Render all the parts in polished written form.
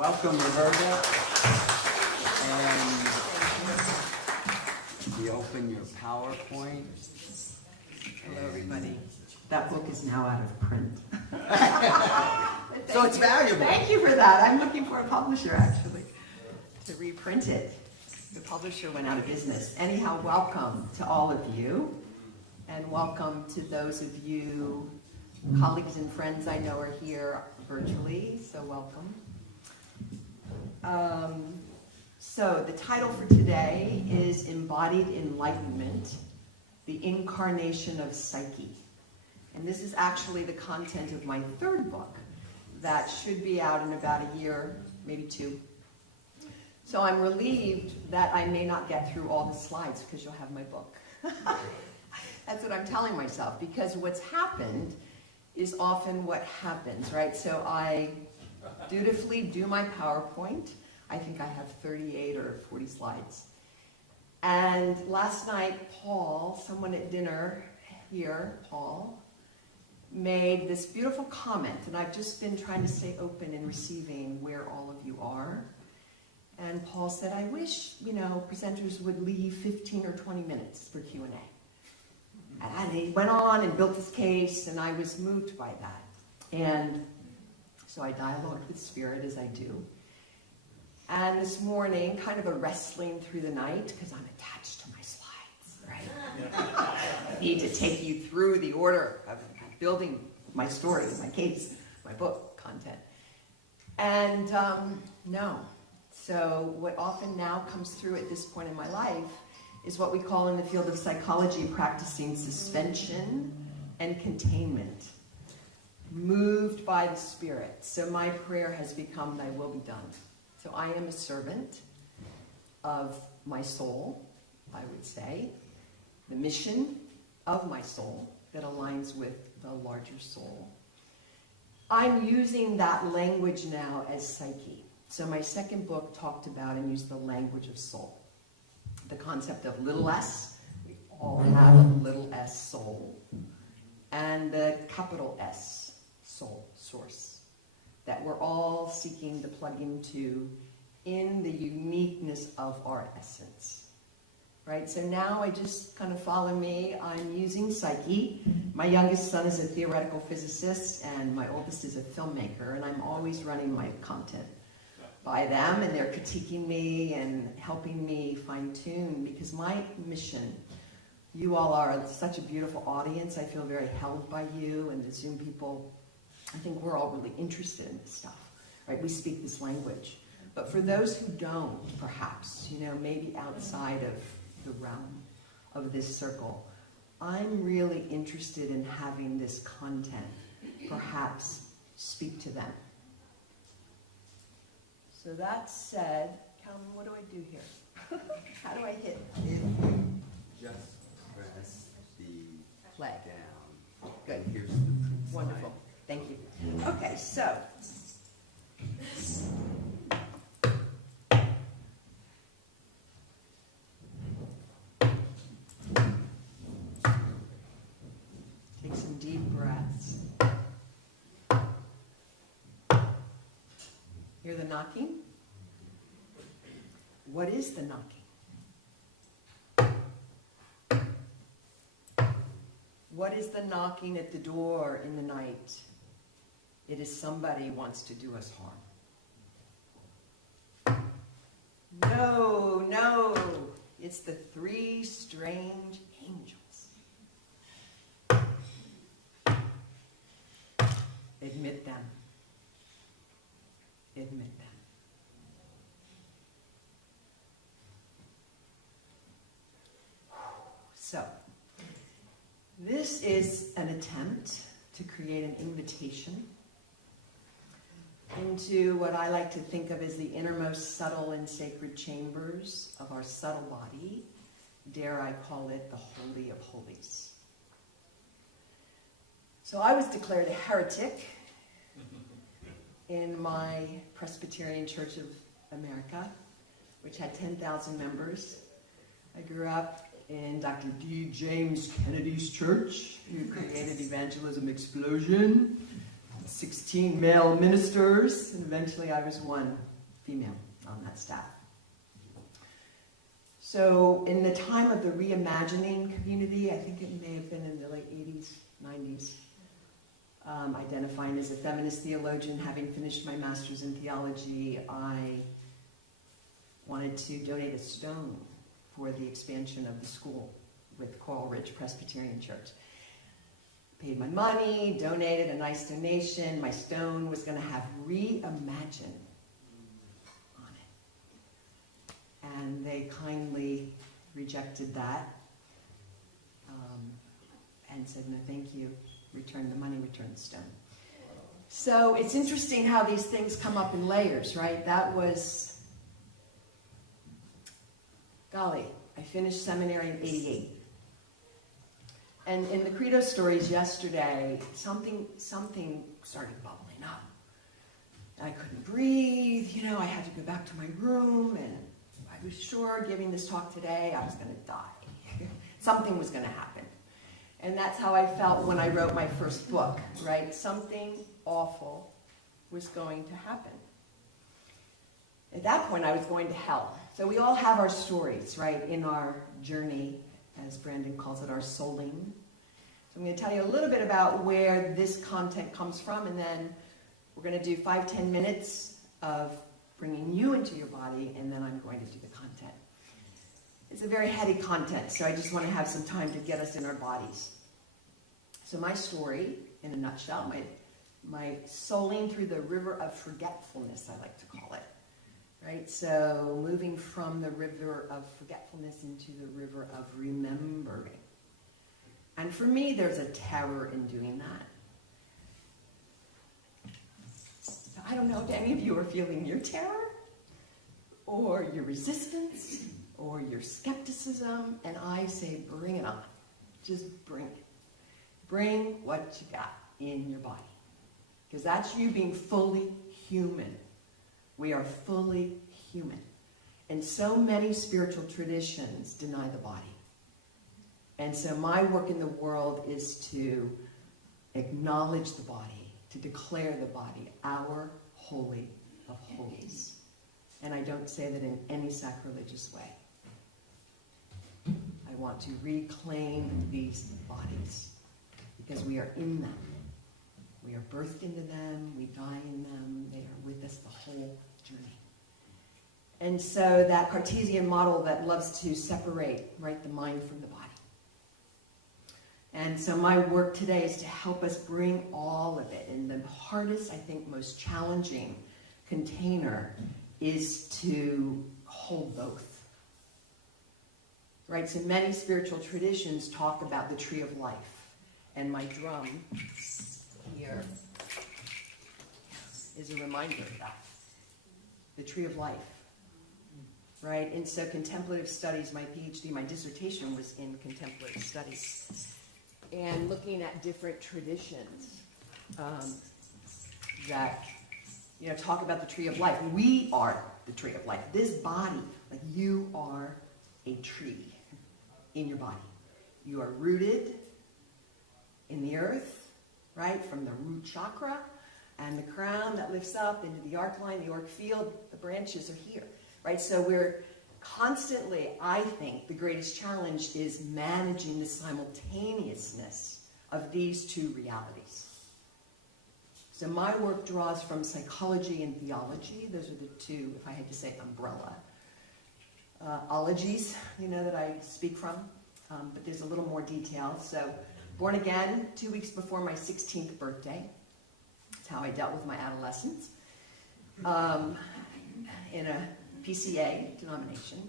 Welcome, Roberta. And you open your PowerPoint. Hello, everybody. That book is now out of print. So it's valuable. Thank you for that. I'm looking for a publisher, actually, to reprint it. The publisher went out of business. Anyhow, welcome to all of you. And welcome to those of you, colleagues and friends I know are here virtually, so welcome. So the title for today is Embodied Enlightenment, the Incarnation of Psyche. And this is actually the content of my third book that should be out in about a year, maybe two. So I'm relieved that I may not get through all the slides because you'll have my book. That's what I'm telling myself, because what's happened is often what happens, right? So I dutifully do my PowerPoint. I think I have 38 or 40 slides. And last night, Paul, someone at dinner here, Paul, made this beautiful comment, and I've just been trying to stay open and receiving where all of you are. And Paul said, I wish, presenters would leave 15 or 20 minutes for Q&A. And he went on and built his case, and I was moved by that. And so I dialogued with Spirit, as I do. And this morning, kind of a wrestling through the night, because I'm attached to my slides, right? I need to take you through the order of building my story, my case, my book content. And no. So what often now comes through at this point in my life is what we call in the field of psychology practicing suspension and containment, moved by the Spirit. So my prayer has become, thy will be done. So I am a servant of my soul, I would say, the mission of my soul that aligns with the larger soul. I'm using that language now as psyche. So my second book talked about and used the language of soul. The concept of little s, we all have a little s soul, and the capital S soul, source, that we're all seeking to plug into in the uniqueness of our essence. Right? So now I just kind of follow me. I'm using psyche. My youngest son is a theoretical physicist, and my oldest is a filmmaker, and I'm always running my content by them, and they're critiquing me and helping me fine-tune, because my mission, you all are such a beautiful audience. I feel very held by you and the Zoom people. I think we're all really interested in this stuff, right? We speak this language. But for those who don't, perhaps, maybe outside of the realm of this circle, I'm really interested in having this content perhaps speak to them. So that said, Calvin, what do I do here? How do I hit? Just press the Play. down. Good. Here's the print Wonderful. slide. Thank you. Okay, so. Take some deep breaths. Hear the knocking? What is the knocking? What is the knocking at the door in the night? It is somebody who wants to do us harm. No, it's the three strange angels. Admit them. Admit them. So, this is an attempt to create an invitation into what I like to think of as the innermost subtle and sacred chambers of our subtle body. Dare I call it the Holy of Holies. So I was declared a heretic in my Presbyterian Church of America, which had 10,000 members. I grew up in Dr. D. James Kennedy's church, who created Evangelism Explosion. 16 male ministers, and eventually I was one female on that staff. So in the time of the reimagining community, I think it may have been in the late 80s, 90s, identifying as a feminist theologian, having finished my master's in theology, I wanted to donate a stone for the expansion of the school with Coral Ridge Presbyterian Church. Paid my money, donated a nice donation. My stone was going to have reimagine on it. And they kindly rejected that and said, no, thank you. Return the money, return the stone. So it's interesting how these things come up in layers, right? That was, golly, I finished seminary in '88. And in the Credo stories yesterday, something started bubbling up. I couldn't breathe, I had to go back to my room, and I was sure giving this talk today, I was going to die. Something was going to happen. And that's how I felt when I wrote my first book, right? Something awful was going to happen. At that point, I was going to hell. So we all have our stories, right, in our journey, as Brandon calls it, our souling. So I'm going to tell you a little bit about where this content comes from, and then we're going to do 5-10 minutes of bringing you into your body, and then I'm going to do the content. It's a very heady content, so I just want to have some time to get us in our bodies. So my story, in a nutshell, my souling through the river of forgetfulness, I like to call it. Right? So moving from the river of forgetfulness into the river of remembering. And for me, there's a terror in doing that. So I don't know if any of you are feeling your terror, or your resistance, or your skepticism, and I say, bring it on. Just bring it. Bring what you got in your body. Because that's you being fully human. We are fully human. And so many spiritual traditions deny the body. And so my work in the world is to acknowledge the body, to declare the body our holy of holies. And I don't say that in any sacrilegious way. I want to reclaim these bodies because we are in them. We are birthed into them, we die in them, they are with us the whole journey. And so that Cartesian model that loves to separate, right, the mind from the body. And so my work today is to help us bring all of it. And the hardest, I think, most challenging container is to hold both. Right, so many spiritual traditions talk about the tree of life. And my drum here is a reminder of that. The tree of life. Right, and so contemplative studies, my PhD, my dissertation was in contemplative studies. And looking at different traditions that, talk about the tree of life. We are the tree of life. This body, like you are a tree in your body. You are rooted in the earth, right, from the root chakra, and the crown that lifts up into the arc line, the auric field, the branches are here, right? So we're constantly, I think, the greatest challenge is managing the simultaneousness of these two realities. So my work draws from psychology and theology. Those are the two, if I had to say, umbrella ologies, that I speak from. But there's a little more detail. So born again 2 weeks before my 16th birthday. That's how I dealt with my adolescence. In a PCA denomination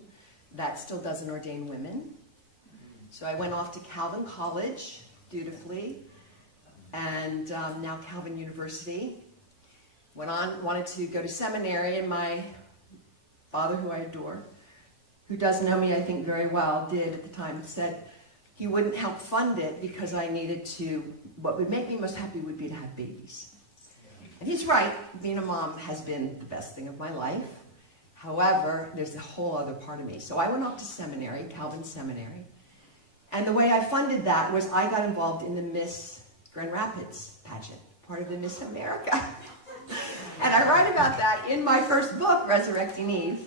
that still doesn't ordain women. So I went off to Calvin College, dutifully, and now Calvin University. Wanted to go to seminary, and my father, who I adore, who does know me, I think, very well, did at the time, said he wouldn't help fund it because I needed to, what would make me most happy would be to have babies. And he's right, being a mom has been the best thing of my life. However, there's a whole other part of me. So I went off to seminary, Calvin Seminary, and the way I funded that was I got involved in the Miss Grand Rapids pageant, part of the Miss America. And I write about that in my first book, Resurrecting Eve.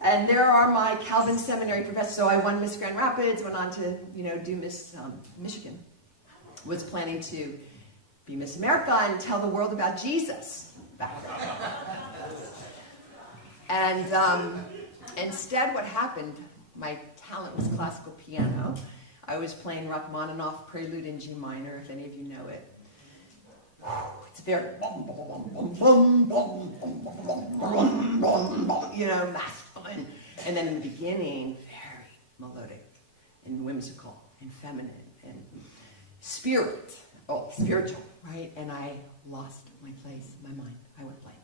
And there are my Calvin Seminary professors. So I won Miss Grand Rapids, went on to, do Miss Michigan. Was planning to be Miss America and tell the world about Jesus back then. And instead what happened, my talent was classical piano. I was playing Rachmaninoff Prelude in G minor, if any of you know it. It's very, masculine. And then in the beginning, very melodic and whimsical and feminine and spiritual, right? And I lost my place, my mind. I went blank.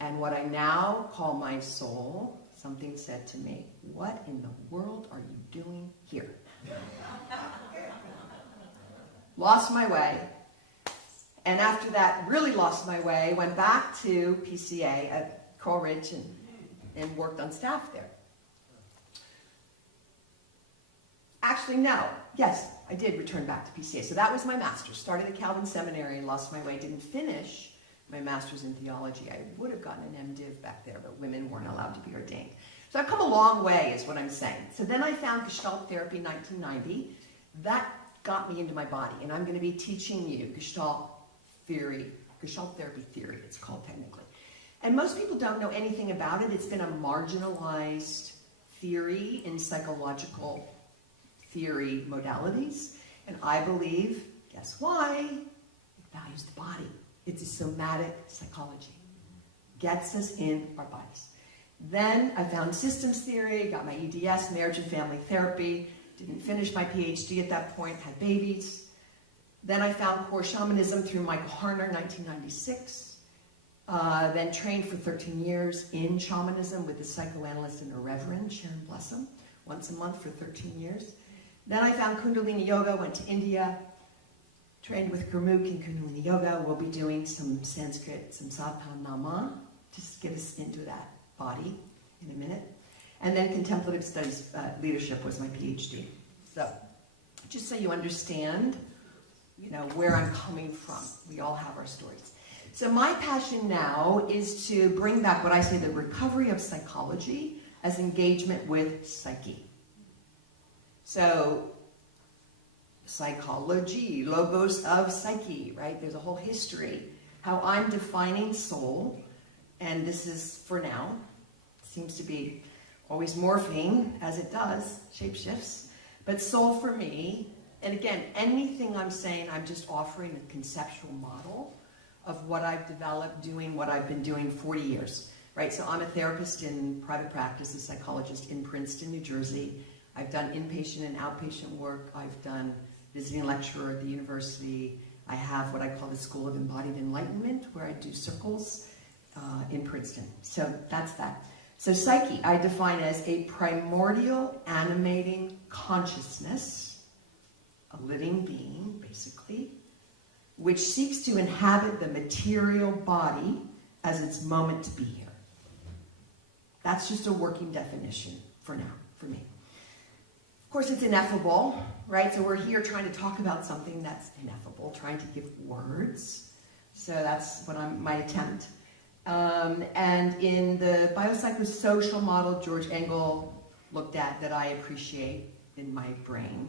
And what I now call my soul, something said to me, what in the world are you doing here? Lost my way. And after that, really lost my way, went back to PCA at Coral Ridge and worked on staff there. Actually, no. Yes, I did return back to PCA. So that was my master's. Started at Calvin Seminary, lost my way, didn't finish my master's in theology. I would have gotten an MDiv back there, but women weren't allowed to be ordained. So I've come a long way, is what I'm saying. So then I found Gestalt therapy in 1990. That got me into my body, and I'm going to be teaching you Gestalt therapy theory, it's called technically. And most people don't know anything about it. It's been a marginalized theory in psychological theory modalities. And I believe, guess why? It values the body. It's a somatic psychology. Gets us in our bodies. Then I found systems theory, got my EDS, marriage and family therapy, didn't finish my PhD at that point, had babies. Then I found core shamanism through Michael Harner, 1996. Then trained for 13 years in shamanism with the psychoanalyst and a reverend, Sharon Blessum, once a month for 13 years. Then I found Kundalini Yoga, went to India, trained with Gurmukh in Kundalini Yoga. We'll be doing some Sanskrit, some Sadhana Nama, just get us into that body in a minute. And then contemplative studies leadership was my PhD. So, just so you understand, where I'm coming from. We all have our stories. So my passion now is to bring back what I say, the recovery of psychology as engagement with psyche. So, psychology, logos of psyche, right? There's a whole history. How I'm defining soul, and this is, for now, seems to be always morphing, as it does, shapeshifts. But soul for me, and again, anything I'm saying, I'm just offering a conceptual model of what I've developed doing what I've been doing 40 years, right? So I'm a therapist in private practice, a psychologist in Princeton, New Jersey. I've done inpatient and outpatient work. I've done visiting lecturer at the university. I have what I call the School of Embodied Enlightenment, where I do circles in Princeton. So that's that. So psyche, I define as a primordial animating consciousness, a living being, basically, which seeks to inhabit the material body as its moment to be here. That's just a working definition for now, for me. Of course, it's ineffable, right? So we're here trying to talk about something that's ineffable, trying to give words. So that's what my attempt. And in the biopsychosocial model George Engel looked at, that I appreciate in my brain,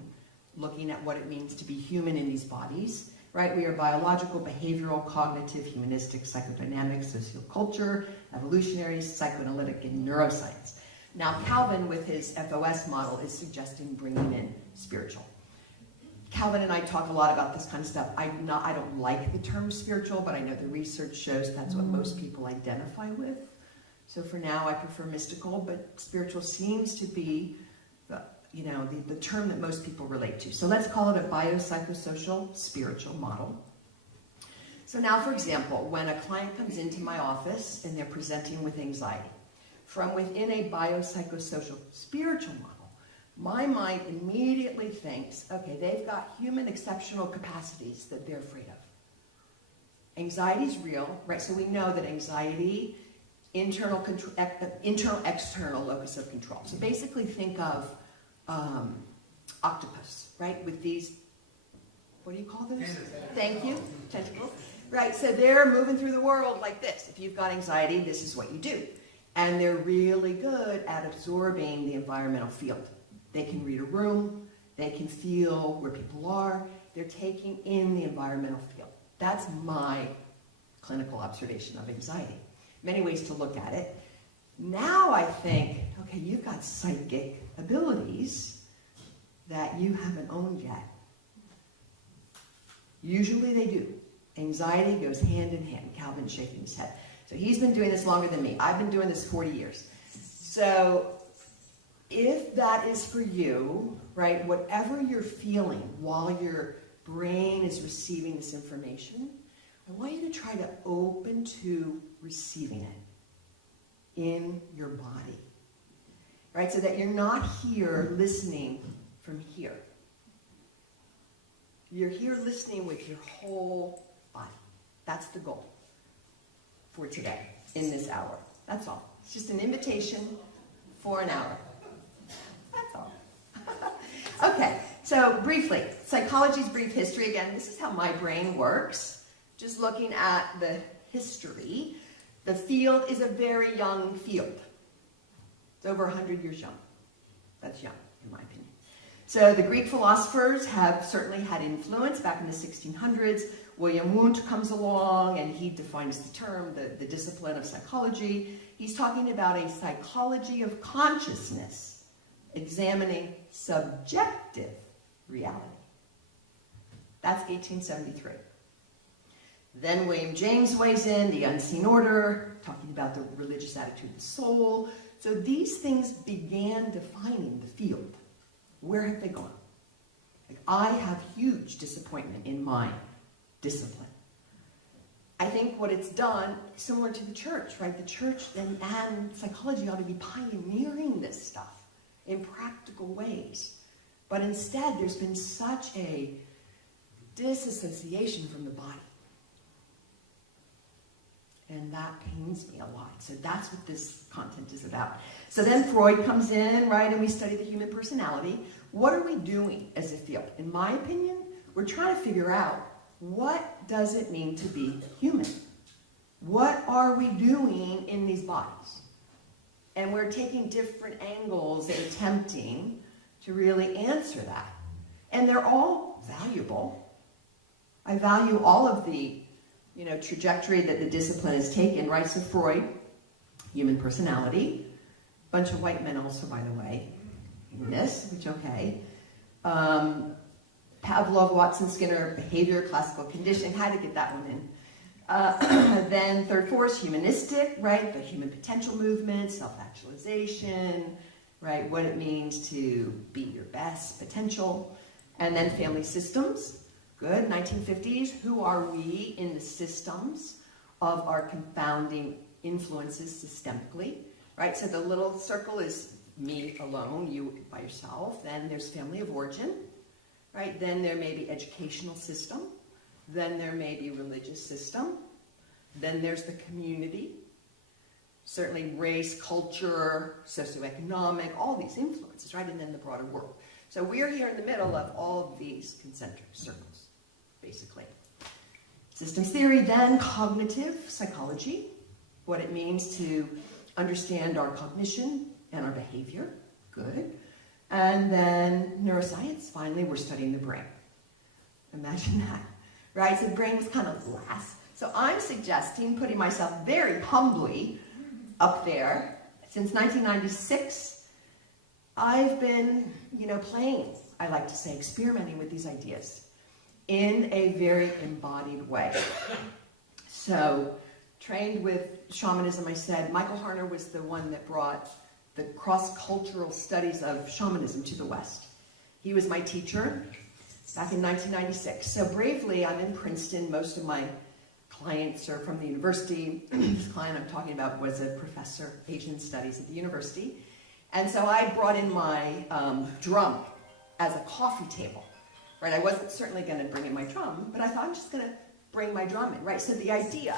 looking at what it means to be human in these bodies, right? We are biological, behavioral, cognitive, humanistic, psychodynamic, socioculture, evolutionary, psychoanalytic, and neuroscience. Now, Calvin, with his FOS model, is suggesting bringing in spiritual. Calvin and I talk a lot about this kind of stuff. I don't like the term spiritual, but I know the research shows that's what most people identify with. So for now, I prefer mystical, but spiritual seems to be the term that most people relate to. So let's call it a biopsychosocial spiritual model. So now, for example, when a client comes into my office and they're presenting with anxiety, from within a biopsychosocial spiritual model, my mind immediately thinks, okay, they've got human exceptional capacities that they're afraid of. Anxiety is real, right? So we know that anxiety, internal, external locus of control. So basically think of octopus, right? With these what do you call those? Thank you, tentacles. Right, so they're moving through the world like this. If you've got anxiety, this is what you do. And they're really good at absorbing the environmental field. They can read a room, they can feel where people are, they're taking in the environmental field. That's my clinical observation of anxiety. Many ways to look at it. Now I think, okay, you've got psychic abilities that you haven't owned yet. Usually they do. Anxiety goes hand in hand. Calvin's shaking his head. So he's been doing this longer than me. I've been doing this 40 years. So if that is for you, right, whatever you're feeling while your brain is receiving this information, I want you to try to open to receiving it in your body, right? So that you're not here listening from here. You're here listening with your whole body. That's the goal for today, in this hour. That's all. It's just an invitation for an hour. That's all. Okay, so briefly, psychology's brief history. Again, this is how my brain works. Just looking at the history, the field is a very young field. It's over 100 years young. That's young, in my opinion. So the Greek philosophers have certainly had influence. Back in the 1600s, William Wundt comes along and he defines the term, the discipline of psychology. He's talking about a psychology of consciousness, examining subjective reality. That's 1873. Then William James weighs in, the unseen order, talking about the religious attitude of the soul. So these things began defining the field. Where have they gone? Like, I have huge disappointment in my discipline. I think what it's done, similar to the church, right? The church and psychology ought to be pioneering this stuff in practical ways. But instead, there's been such a disassociation from the body. And that pains me a lot. So that's what this content is about. So then Freud comes in, right, and we study the human personality. What are we doing as a field? In my opinion, we're trying to figure out, what does it mean to be human? What are we doing in these bodies? And we're taking different angles and attempting to really answer that. And they're all valuable. I value all of the trajectory that the discipline has taken, right? So Freud, human personality, bunch of white men also, by the way, in this, which okay. Pavlov, Watson, Skinner, behavior, classical conditioning, had to get that one in. Then third force, humanistic, right? The human potential movement, self-actualization, right? What it means to be your best potential. And then family systems. Good, 1950s, who are we in the systems of our confounding influences systemically, right? So the little circle is me alone, you by yourself. Then there's family of origin, right? Then there may be educational system. Then there may be religious system. Then there's the community. Certainly race, culture, socioeconomic, all these influences, right? And then the broader world. So we're here in the middle of all of these concentric circles, basically. Systems theory, then cognitive psychology, what it means to understand our cognition and our behavior, good. And then neuroscience, finally, we're studying the brain. Imagine that, right? So the brain was kind of last. So I'm suggesting putting myself very humbly up there. Since 1996, I've been, playing, I like to say, experimenting with these ideas in a very embodied way. So, trained with shamanism, I said, Michael Harner was the one that brought the cross-cultural studies of shamanism to the West. He was my teacher back in 1996. So bravely, I'm in Princeton. Most of my clients are from the university. This client I'm talking about was a professor, Asian studies at the university. And so I brought in my drum as a coffee table, right? I wasn't certainly going to bring in my drum, but I thought I'm just going to bring my drum in, right? So the idea,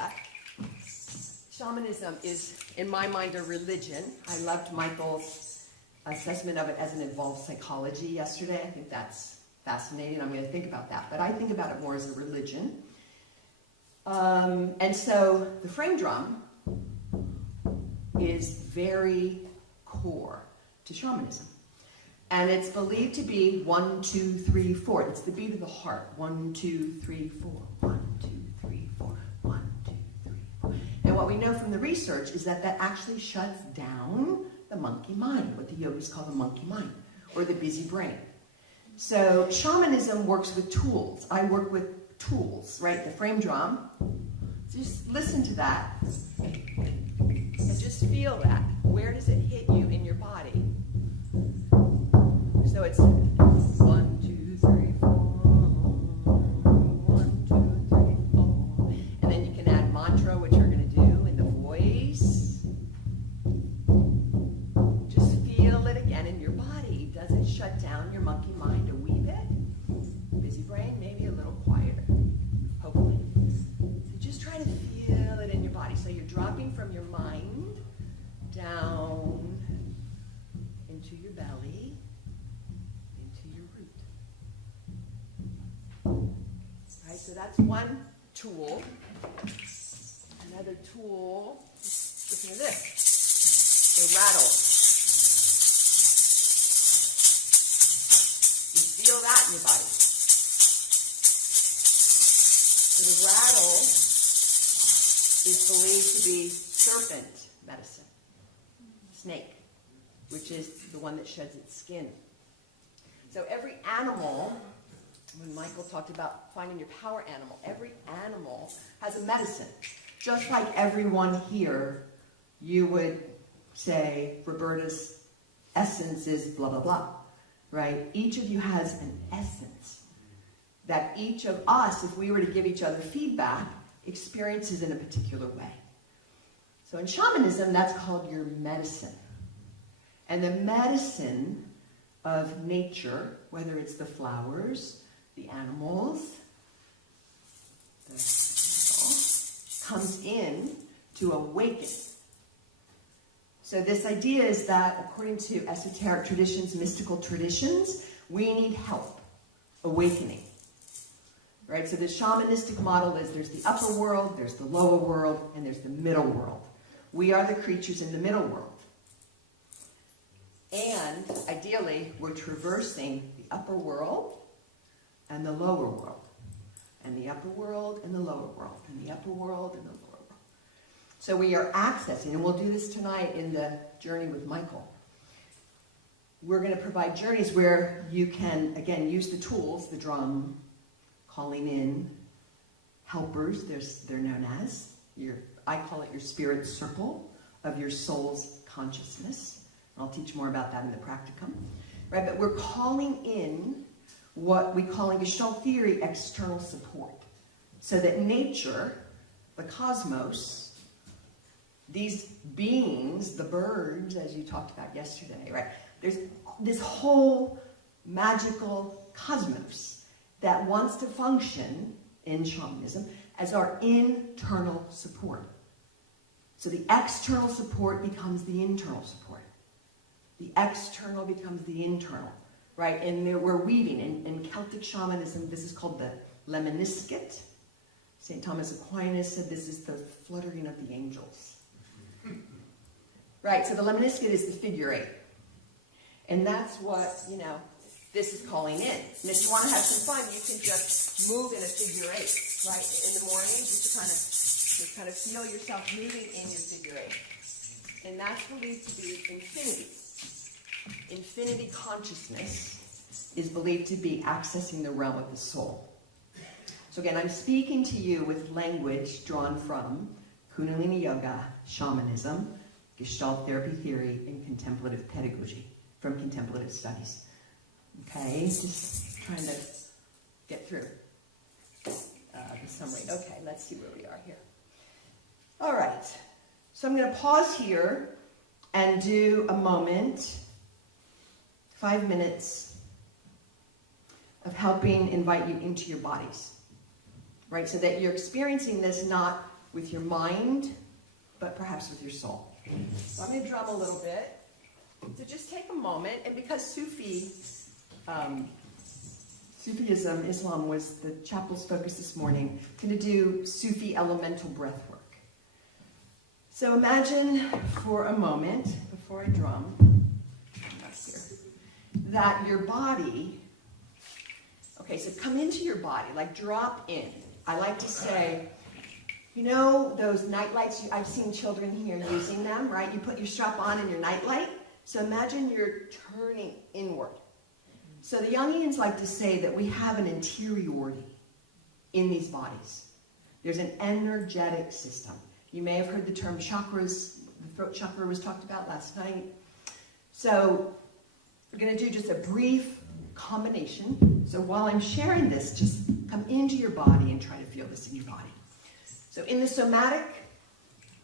shamanism is, in my mind, a religion. I loved Michael's assessment of it as an evolved psychology yesterday. I think that's fascinating. I'm going to think about that. But I think about it more as a religion. And so the frame drum is very core to shamanism. And it's believed to be 1, 2, 3, 4. It's the beat of the heart. 1, 2, 3, 4. 1, 2, 3, 4. 1, 2, 3, 4. And what we know from the research is that that actually shuts down the monkey mind, what the yogis call the monkey mind, or the busy brain. So shamanism works with tools. I work with tools, right? The frame drum. Just listen to that. And just feel that. Where does it hit you in your body? So it's 1, 2, 3, 4. 1, 2, 3, 4. And then you can add mantra, which you're going to do in the voice. Just feel it again in your body. Does it shut down your monkey mind a wee bit? Busy brain, maybe a little quieter. Hopefully. So just try to feel it in your body. So you're dropping from your mind down into your belly, into your root. Right, so that's one tool. Another tool, listen to this, the rattle. You feel that in your body. So the rattle is believed to be serpent medicine, snake, which is the one that sheds its skin. So every animal, when Michael talked about finding your power animal, every animal has a medicine. Just like everyone here, you would say Roberta's essence is blah, blah, blah, right? Each of you has an essence that each of us, if we were to give each other feedback, experiences in a particular way. So in shamanism, that's called your medicine. And the medicine of nature, whether it's the flowers, the animals, the people, comes in to awaken. So this idea is that, according to esoteric traditions, mystical traditions, we need help awakening. Right? So the shamanistic model is there's the upper world, there's the lower world, and there's the middle world. We are the creatures in the middle world. And ideally, we're traversing the upper world and the lower world. And the upper world and the lower world. And the upper world and the lower world. So we are accessing, and we'll do this tonight in the journey with Michael. We're going to provide journeys where you can, again, use the tools, the drum, calling in helpers, they're known as. I call it your spirit circle of your soul's consciousness. I'll teach more about that in the practicum. Right, but we're calling in what we call in Gestalt theory external support. So that nature, the cosmos, these beings, the birds, as you talked about yesterday, right? There's this whole magical cosmos that wants to function in shamanism as our internal support. So the external support becomes the internal support. The external becomes the internal, right? And we're weaving. In Celtic shamanism, this is called the lemniscate. St. Thomas Aquinas said this is the fluttering of the angels. Right, so the lemniscate is the figure 8. And that's what, this is calling in. And if you want to have some fun, you can just move in a figure 8, right? In the morning, just kind of feel yourself moving in your figure 8. And that's believed to be infinity. Infinity consciousness is believed to be accessing the realm of the soul. So again, I'm speaking to you with language drawn from Kundalini Yoga, shamanism, Gestalt therapy theory, and contemplative pedagogy from contemplative studies. Okay, just trying to get through the summary. Okay, let's see where we are here. All right, so I'm going to pause here and do a moment, 5 minutes of helping invite you into your bodies, right? So that you're experiencing this not with your mind, but perhaps with your soul. So I'm going to drum a little bit. So just take a moment, and because Sufi Sufism, Islam was the chapel's focus this morning. Going to do Sufi elemental breath work. So imagine for a moment, before I drum, that your body, okay, so come into your body, like drop in. I like to say, you know those night lights, I've seen children here using them, right? You put your strap on in your night light. So imagine you're turning inward. So the Jungians like to say that we have an interiority in these bodies. There's an energetic system. You may have heard the term chakras. The throat chakra was talked about last night. So we're going to do just a brief combination. So while I'm sharing this, just come into your body and try to feel this in your body. So in the somatic,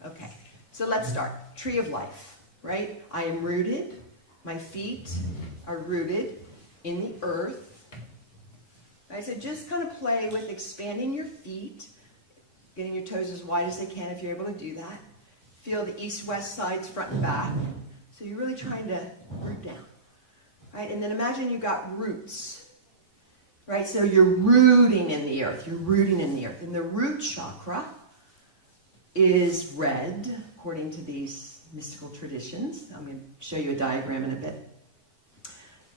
okay, so let's start. Tree of life, right? I am rooted. My feet are rooted in the earth. Right? So just kind of play with expanding your feet, getting your toes as wide as they can if you're able to do that. Feel the east-west sides, front and back. So you're really trying to root down. Right? And then imagine you've got roots. Right? So you're rooting in the earth. You're rooting in the earth. And the root chakra is red, according to these mystical traditions. I'm going to show you a diagram in a bit.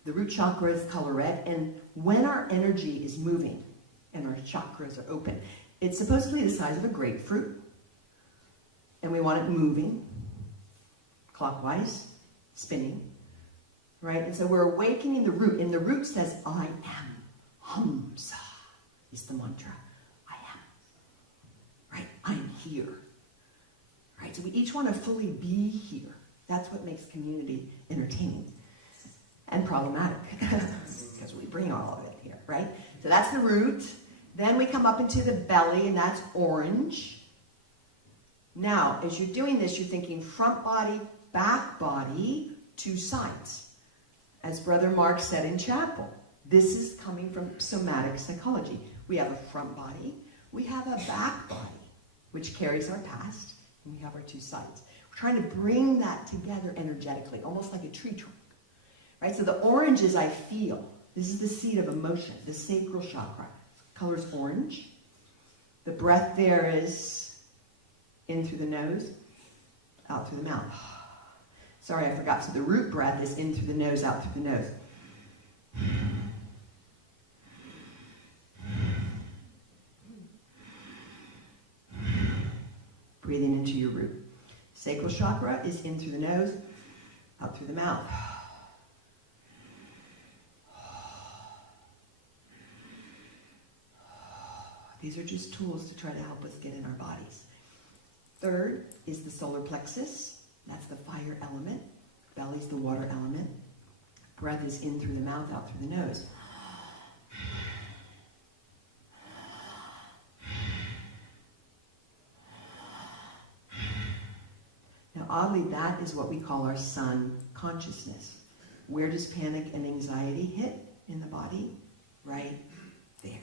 The root chakra is color red, and when our energy is moving and our chakras are open, it's supposedly the size of a grapefruit, and we want it moving, clockwise, spinning, right? And so we're awakening the root, and the root says, I am. Hamsa is the mantra. I am. Right? I'm here. Right? So we each want to fully be here. That's what makes community entertaining and problematic, because we bring all of it here, right? So that's the root. Then we come up into the belly, and that's orange. Now, as you're doing this, you're thinking front body, back body, two sides. As Brother Mark said in chapel, this is coming from somatic psychology. We have a front body, we have a back body, which carries our past, and we have our two sides. We're trying to bring that together energetically, almost like a tree trunk. Right, so the orange is I feel. This is the seat of emotion, the sacral chakra. Color's orange. The breath there is in through the nose, out through the mouth. Sorry, I forgot. So the root breath is in through the nose, out through the nose. Breathing into your root. Sacral chakra is in through the nose, out through the mouth. These are just tools to try to help us get in our bodies. Third is the solar plexus. That's the fire element. Belly's the water element. Breath is in through the mouth, out through the nose. Now, oddly, that is what we call our sun consciousness. Where does panic and anxiety hit in the body? Right there.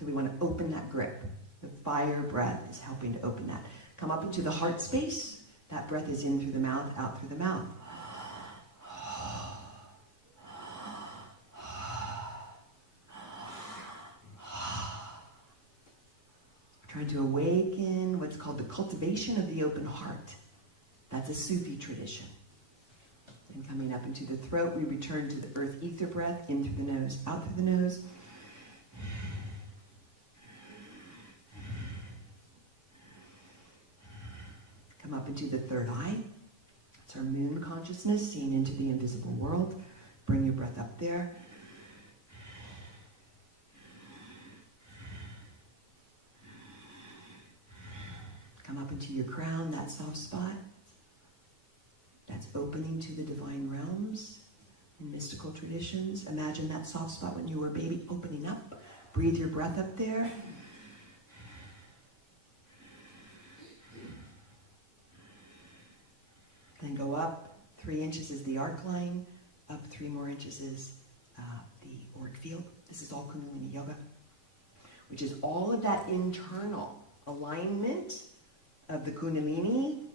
So we want to open that grip. The fire breath is helping to open that. Come up into the heart space. That breath is in through the mouth, out through the mouth. We're trying to awaken what's called the cultivation of the open heart. That's a Sufi tradition. And coming up into the throat, we return to the earth ether breath, in through the nose, out through the nose. Come up into the third eye. It's our moon consciousness, seeing into the invisible world. Bring your breath up there. Come up into your crown, that soft spot. That's opening to the divine realms in mystical traditions. Imagine that soft spot when you were a baby opening up. Breathe your breath up there. Then go up 3 inches is the arc line, up 3 more inches is the auric field. This is all Kundalini Yoga, which is all of that internal alignment of the Kundalini,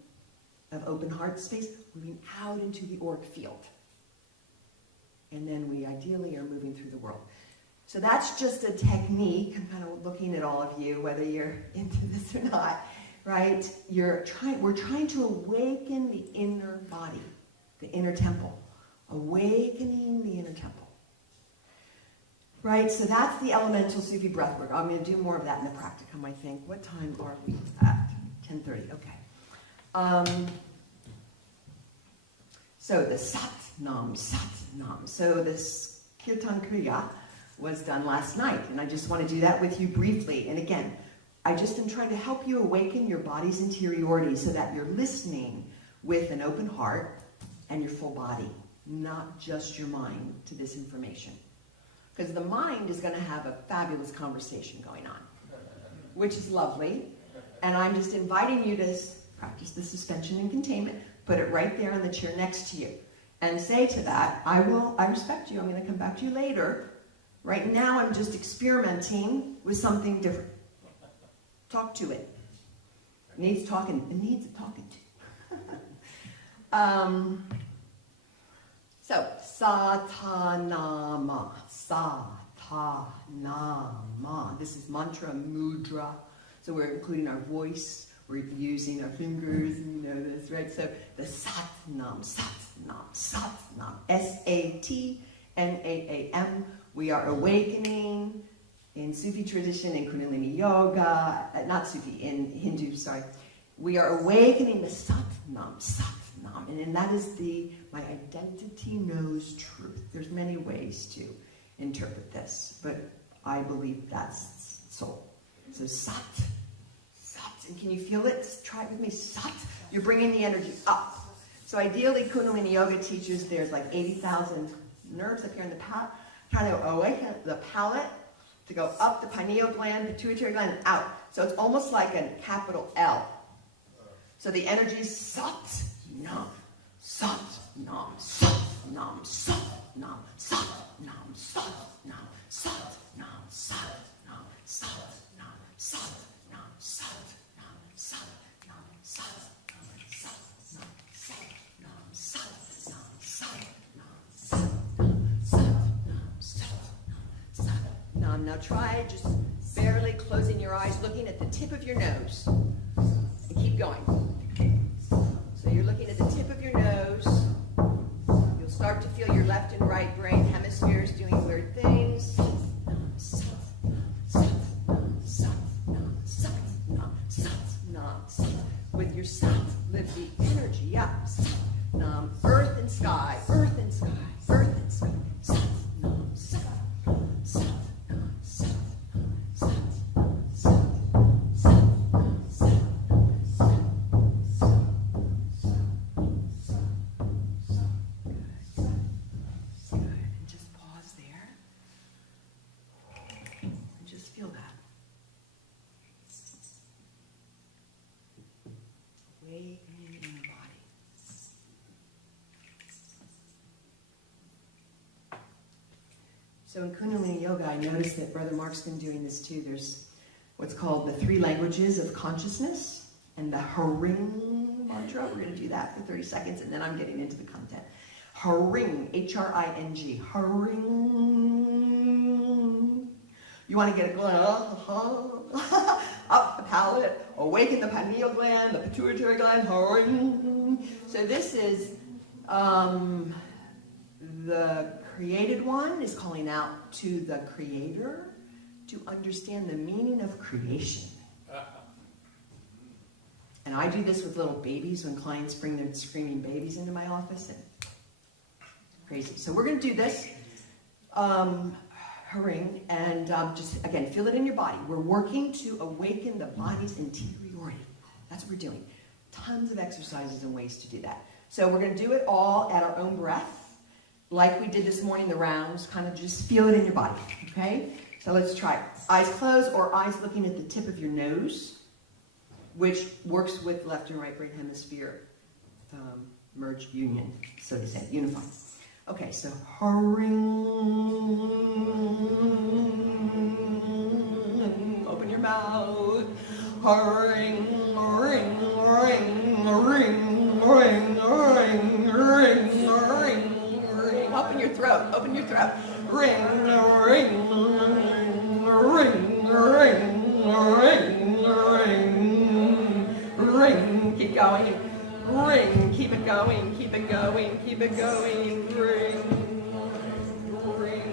of open heart space, moving out into the auric field. And then we ideally are moving through the world. So that's just a technique. I'm kind of looking at all of you, whether you're into this or not, right? We're trying to awaken the inner body, the inner temple. Awakening the inner temple. Right, so that's the elemental Sufi breathwork. I'm going to do more of that in the practicum, I think. What time are we at? 10:30, okay. So the Sat Nam. So this Kirtan Kriya was done last night, and I just want to do that with you briefly. And again, I just am trying to help you awaken your body's interiority so that you're listening with an open heart and your full body, not just your mind, to this information. Because the mind is going to have a fabulous conversation going on, which is lovely. And I'm just inviting you to practice the suspension and containment. Put it right there on the chair next to you. And say to that, I respect you. I'm going to come back to you later. Right now, I'm just experimenting with something different. Talk to it. It needs talking. It needs talking to. So, Satanama. Satanama. This is mantra mudra. So we're including our voice. We're using our fingers, and you know this, right? So the Satnam. S-A-T-N-A-A-M. We are awakening in Sufi tradition, in Kundalini Yoga, not Sufi, in Hindu, sorry. We are awakening the Satnam. And that is my identity knows truth. There's many ways to interpret this, but I believe that's soul. So Sat. And can you feel it? Try it with me. Sat. You're bringing the energy up. So ideally, Kundalini Yoga teaches there's like 80,000 nerves up here in the palate. Trying to awaken the palate to go up the pineal gland, pituitary gland, and out. So it's almost like a capital L. So the energy is Sat, Nam, Sat, Nam, Sat, Nam, Sat, Nam, Sat, Nam, Sat, Nam, Sat, Nam, Sat, Nam, Sat, Nam, Sat, Nam, Sat. Now try just barely closing your eyes, looking at the tip of your nose. And keep going. So you're looking at the tip of your nose. You'll start to feel your left and right brain hemispheres doing weird things. With your sat, lift the energy up. Nam, earth and sky, earth and sky, earth and sky. Sat, nam, sat, sat. So in Kundalini Yoga, I noticed that Brother Mark's been doing this too. There's what's called the 3 languages of consciousness and the Haring mantra. We're going to do that for 30 seconds, and then I'm getting into the content. Haring, H-R-I-N-G, Haring. You want to get it up the palate, awaken the pineal gland, the pituitary gland, Haring. So this is the created one is calling out to the creator to understand the meaning of creation. And I do this with little babies when clients bring their screaming babies into my office. And crazy. So we're going to do this Haring, and just, again, feel it in your body. We're working to awaken the body's interiority. That's what we're doing. Tons of exercises and ways to do that. So we're going to do it all at our own breath. Like we did this morning, the rounds, kind of just feel it in your body, okay? So let's try it. Eyes closed or eyes looking at the tip of your nose, which works with left and right brain hemisphere merged union, so to say, unified. Okay, so Haring. Open your mouth. Haring, ring, ring, ring, ring, ring, ring, ring. Open your throat, open your throat. Ring, ring, ring. keep it going, keep it going, keep it going. Ring, ring.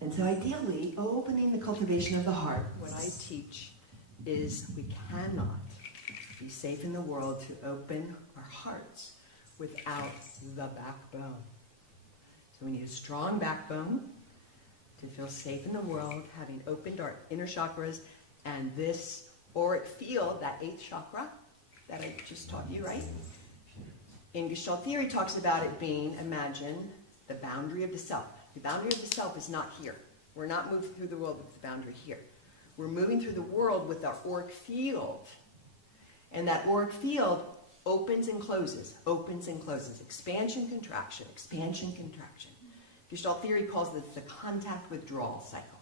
And so ideally, opening the cultivation of the heart, what I teach is we cannot be safe in the world to open our hearts without the backbone. So we need a strong backbone to feel safe in the world, having opened our inner chakras and this auric field, that 8th chakra that I just taught you, right? In Gestalt theory talks about it being, imagine, the boundary of the self. The boundary of the self is not here. We're not moving through the world with the boundary here. We're moving through the world with our auric field. And that auric field opens and closes, expansion, contraction, expansion, contraction. Gestalt theory calls this the contact withdrawal cycle.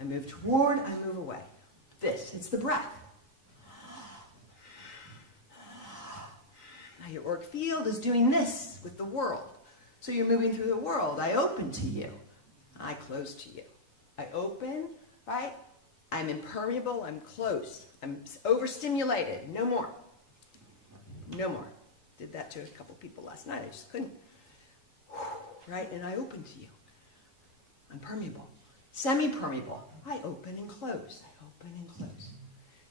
I move toward, I move away. It's the breath. Now your auric field is doing this with the world. So you're moving through the world. I open to you. I close to you. I open, right? I'm impermeable. I'm closed. I'm overstimulated. No more. No more. Did that to a couple people last night. I just couldn't. Right? And I open to you. I'm permeable. Semi-permeable. I open and close. I open and close.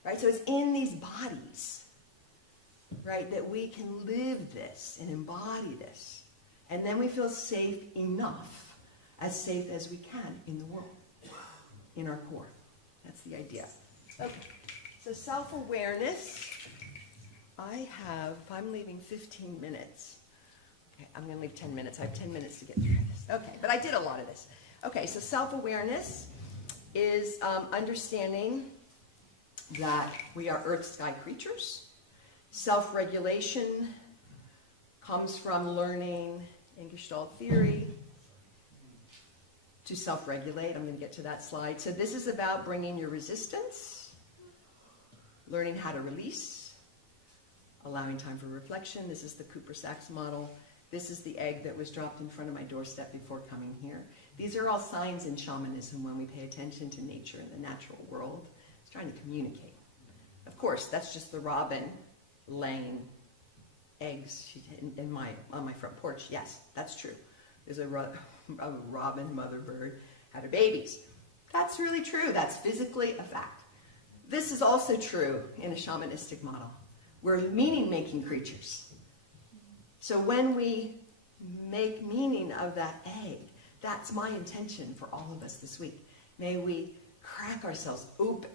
Right? So it's in these bodies, right, that we can live this and embody this. And then we feel safe enough, as safe as we can in the world, in our core. That's the idea. Okay, so self-awareness, I have, if I'm leaving 15 minutes, okay, I'm going to leave 10 minutes. I have 10 minutes to get through this. Okay, but I did a lot of this. Okay, so self-awareness is understanding that we are earth sky creatures. Self-regulation comes from learning in Gestalt theory to self-regulate. I'm going to get to that slide. So this is about bringing your resistance, learning how to release, allowing time for reflection. This is the Cooper-Sachs model. This is the egg that was dropped in front of my doorstep before coming here. These are all signs in shamanism when we pay attention to nature and the natural world. It's trying to communicate. Of course, that's just the robin laying eggs on my front porch. Yes, that's true. There's a robin mother bird had her babies. That's really true. That's physically a fact. This is also true in a shamanistic model. We're meaning-making creatures. So when we make meaning of that egg, that's my intention for all of us this week. May we crack ourselves open.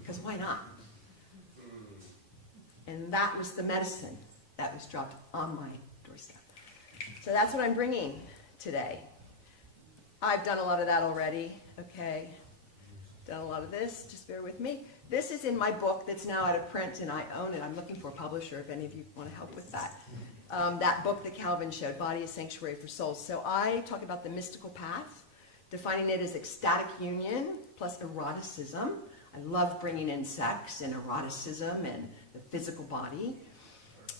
Because why not? And that was the medicine that was dropped on my doorstep. So that's what I'm bringing today. I've done a lot of that already, okay? Done a lot of this, just bear with me. This is in my book that's now out of print and I own it. I'm looking for a publisher if any of you want to help with that. That book that Calvin showed, Body, a Sanctuary for Souls. So I talk about the mystical path, defining it as ecstatic union plus eroticism. I love bringing in sex and eroticism and the physical body.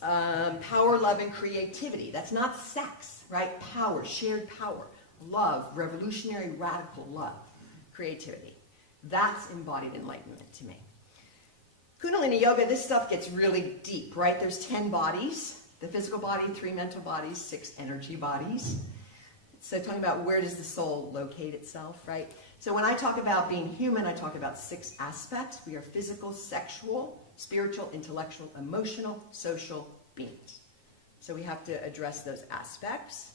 Power, love, and creativity. That's not sex, right? Power, shared power. Love, revolutionary, radical love. Creativity. That's embodied enlightenment to me. Kundalini Yoga, this stuff gets really deep, right? There's 10 bodies. The physical body, 3 mental bodies, 6 energy bodies. So talking about where does the soul locate itself, right? So when I talk about being human, I talk about 6 aspects. We are physical, sexual, spiritual, intellectual, emotional, social beings. So we have to address those aspects.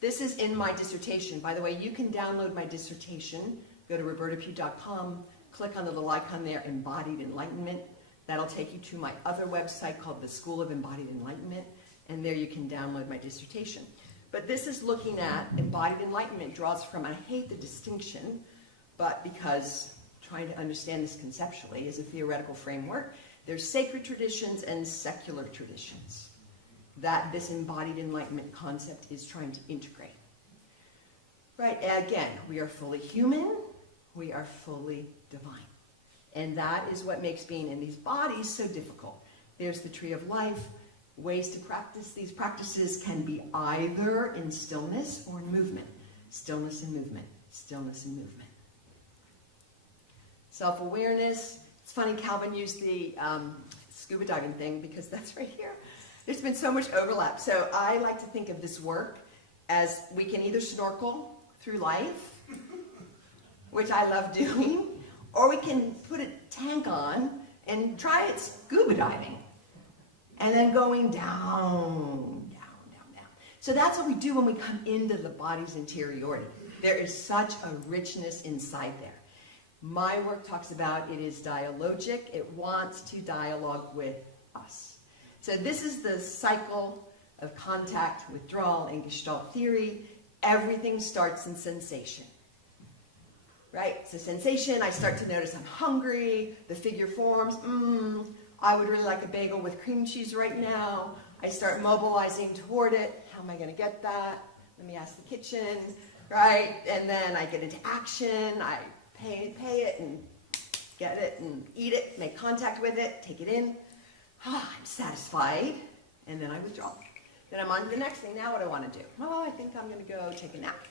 This is in my dissertation. By the way, you can download my dissertation. Go to robertapughe.com, click on the little icon there, Embodied Enlightenment. That'll take you to my other website called the School of Embodied Enlightenment. And there you can download my dissertation. But this is looking at embodied enlightenment, draws from, I hate the distinction, but because trying to understand this conceptually is a theoretical framework, there's sacred traditions and secular traditions that this embodied enlightenment concept is trying to integrate. Right, again, we are fully human, we are fully divine. And that is what makes being in these bodies so difficult. There's the tree of life. Ways to practice these practices can be either in stillness or in movement. Stillness and movement. Stillness and movement. Self-awareness. It's funny Calvin used the scuba diving thing because that's right here. There's been so much overlap. So I like to think of this work as we can either snorkel through life, which I love doing, or we can put a tank on and try it scuba diving. And then going down, down, down, down. So that's what we do when we come into the body's interiority. There is such a richness inside there. My work talks about it is dialogic. It wants to dialogue with us. So this is the cycle of contact, withdrawal, and Gestalt theory. Everything starts in sensation. Right? So sensation, I start to notice I'm hungry. The figure forms, I would really like a bagel with cream cheese right now. I start mobilizing toward it. How am I going to get that? Let me ask the kitchen, right? And then I get into action. I pay it and get it and eat it, make contact with it, take it in. I'm satisfied. And then I withdraw. Then I'm on to the next thing. Now what do I want to do? I think I'm going to go take a nap.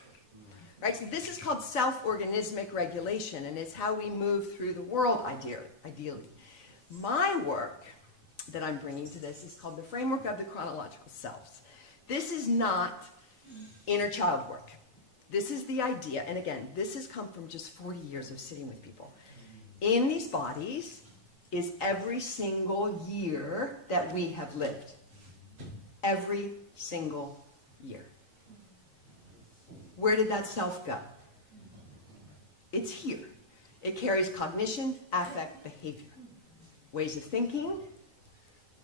Right? So this is called self-organismic regulation, and it's how we move through the world ideally. My work that I'm bringing to this is called the framework of the chronological selves. This is not inner child work. This is the idea, and again, this has come from just 40 years of sitting with people. In these bodies is every single year that we have lived. Every single year. Where did that self go? It's here. It carries cognition, affect, behavior. Ways of thinking,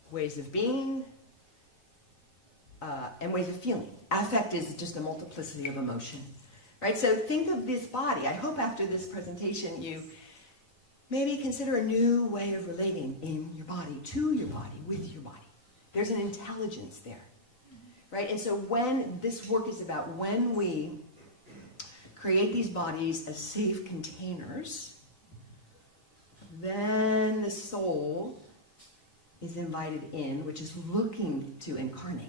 ways of being, and ways of feeling. Affect is just a multiplicity of emotion. Right? So think of this body. I hope after this presentation you maybe consider a new way of relating in your body, to your body, with your body. There's an intelligence there. Right? And so when this work is about when we create these bodies as safe containers, then the soul is invited in, which is looking to incarnate.